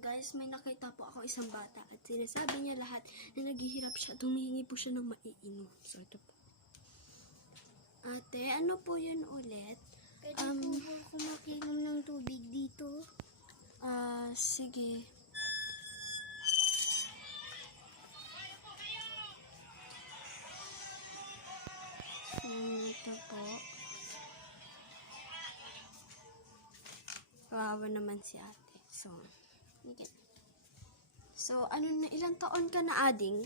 guys, may nakita po ako isang bata at sinasabi niya lahat na naghihirap siya. Tumihingi po siya ng maiinom. So, ito po. Ate, ano po yun ulit? Pwede po ba ako makinom ng tubig dito? Sige. Ito po. Kawawa naman si ate. So, ilang taon ka na, ading?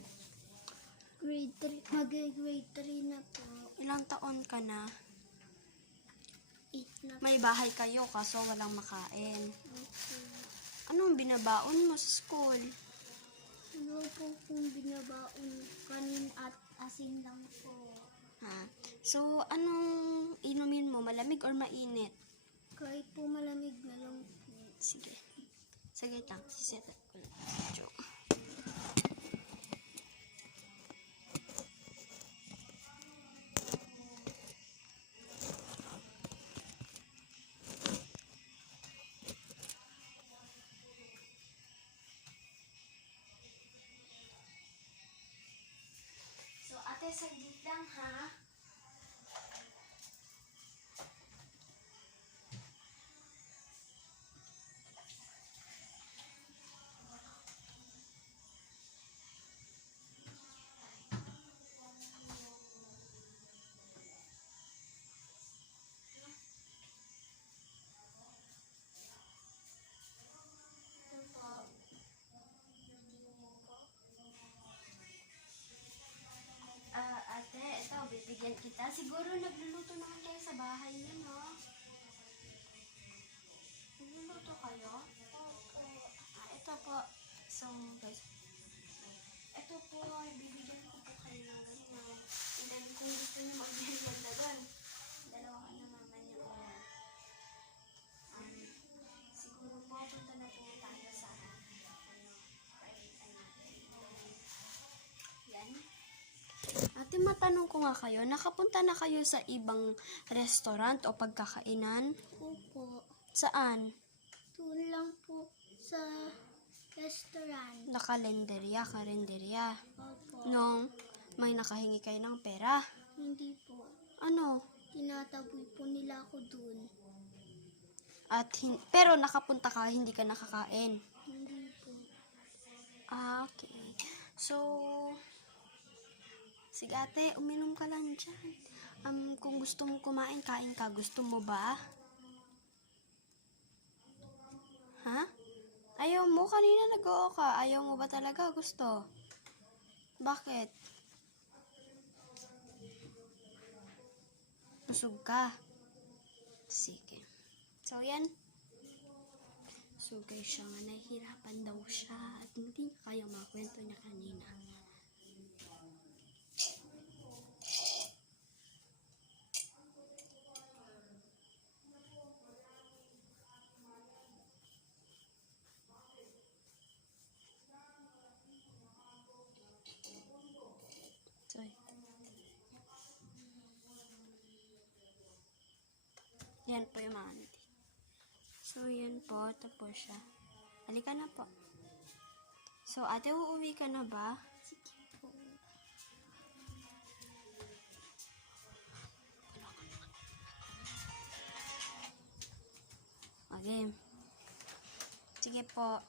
Grade 3. Mag-grade 3 na po. Ilang taon ka na? 8 na po. May bahay kayo, kaso walang makain. Okay. Anong binabaon mo sa school? Ano po kung binabaon kanin at asin lang po? Ha? So, anong inumin mo? Malamig or mainit? Kahit po malamig na lang po. Sige. Sige lang. Siset ko lang. Joke. So, ate, saglit lang, ha? Ate, ito, bibigyan kita. Siguro nagluluto naman kayo sa bahay niyo, no? Nagluluto kayo? Opo. Ito po. So, guys, ito po, bibigyan ko po kayo ng ganyan. And then, kung gusto niyo mag-ganyan na doon, dalawa ka na naman niyo po. Siguro po, punta na po tayo sa yan. Ate, matanong ko nga kayo, nakapunta na kayo sa ibang restaurant o pagkakainan? Opo. Saan? Doon lang po sa restaurant. Karinderya. Opo. Nung may nakahingi kayo ng pera. Hindi po. Ano? Tinataboy po nila ako doon. Pero nakapunta ka, hindi ka nakakain. Hindi po. Okay. So, sige ate, uminom ka lang dyan. Kung gusto mo kumain, kain ka. Gusto mo ba? Ha? Ayaw mo? Kanina nag-oo ka. Ayaw mo ba talaga? Gusto? Bakit? Busog ka? Sige. So, yan. So, guys, siya nga nahihirapan daw siya at hindi niya kaya makwento niya kanina. Sorry. Yan po yung mga auntie. So, yan po. Ito po siya. Halika na po. So, ate, uuwi ka na ba? Sige po. Okay. Sige po.